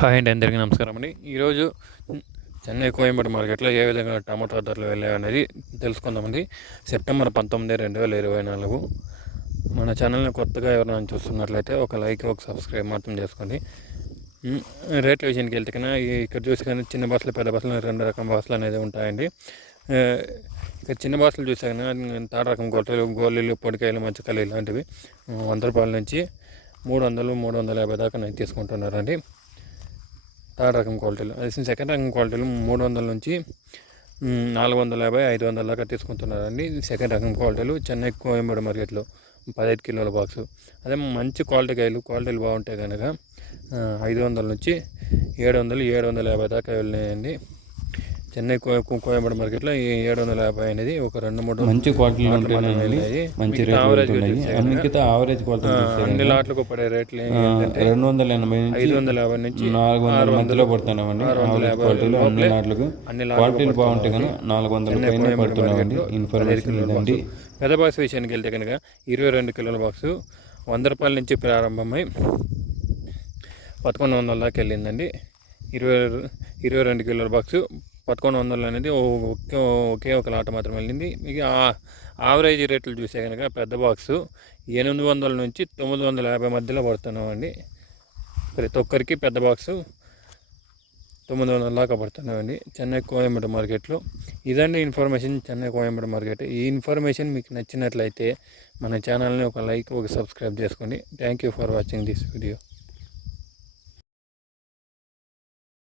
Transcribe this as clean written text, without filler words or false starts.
Hi అండి, అందరికీ నమస్కారం అండి. ఈరోజు చెన్నై కోయంబేడు మార్కెట్లో ఏ విధంగా టమాటా ధరలు వెళ్ళాయి అనేది తెలుసుకుందామండి. సెప్టెంబర్ 19, 2024. మన ఛానల్ని కొత్తగా ఎవరైనా చూస్తున్నట్లయితే ఒక లైక్, ఒక సబ్స్క్రైబ్ మాత్రం చేసుకోండి. రేట్ల విషయానికి వెళ్తే కన్నా ఇక్కడ చూసి కానీ చిన్న బాసులు, పెద్ద బాసులు, 2 రకం బాసులు అనేది ఉంటాయండి. ఇక్కడ చిన్న బాసులు చూసా కానీ థర్డ్ రకం గోళీలు, పొడికాయలు, మచ్చకాయలు ఇలాంటివి 100 రూపాయల నుంచి 300, 350 దాకా తీసుకుంటున్నారండి. థర్డ్ రకం క్వాలిటీలు. అది సెకండ్ రకం క్వాలిటీలు 300 నుంచి 450, 500 దాకా తీసుకుంటున్నారండి. సెకండ్ రకం క్వాలిటీలు చెన్నై కోయంబేడు మార్కెట్లో 15 కిలోల బాక్సు. అదే మంచి క్వాలిటీలు బాగుంటాయి కనుక 500 నుంచి 700, 750 దాకా వెళ్ళినాయండి. చెన్నై కోయంబేడు మార్కెట్లో ఈ 750 అనేది ఒక 2-3 మంచి క్వాలిటీలు ఉంటాయి, మంచి రేట్లు ఆవరేజ్ క్వాలిటీ అన్ని లాట్లకు పడే రేట్లు 280 నుంచి 550 నుంచి 400 మధ్యలో పడుతున్నామండి. క్వాలిటీలు అన్ని లాట్లకు క్వాలిటీలు బాగుంటాయి కానీ 400 పైన పడుతున్నామండి. ఇన్ఫర్మేషన్ ఇదండి. పెద్ద బాక్స్ విషయానికి వెళ్తే కనుక 22 కిలోల బాక్సు 100 రూపాయల నుంచి ప్రారంభమై 1100 దాకా వెళ్ళిందండి. 22 కిలోల బాక్సు 1100 అనేది ఒకే ఒక లాట మాత్రం వెళ్ళింది. ఇక ఆవరేజ్ రేట్లు చూసే కనుక పెద్ద బాక్సు 800 నుంచి 950 మధ్యలో పడుతున్నామండి. ప్రతి ఒక్కరికి పెద్ద బాక్సు 900 దాకా పడుతున్నామండి చెన్నై కోయంబేడు మార్కెట్లో. ఇదండి ఇన్ఫర్మేషన్ చెన్నై కోయంబేడు మార్కెట్. ఈ ఇన్ఫర్మేషన్ మీకు నచ్చినట్లయితే మన ఛానల్ని ఒక లైక్, ఒక సబ్స్క్రైబ్ చేసుకోండి. Thank you for watching this video.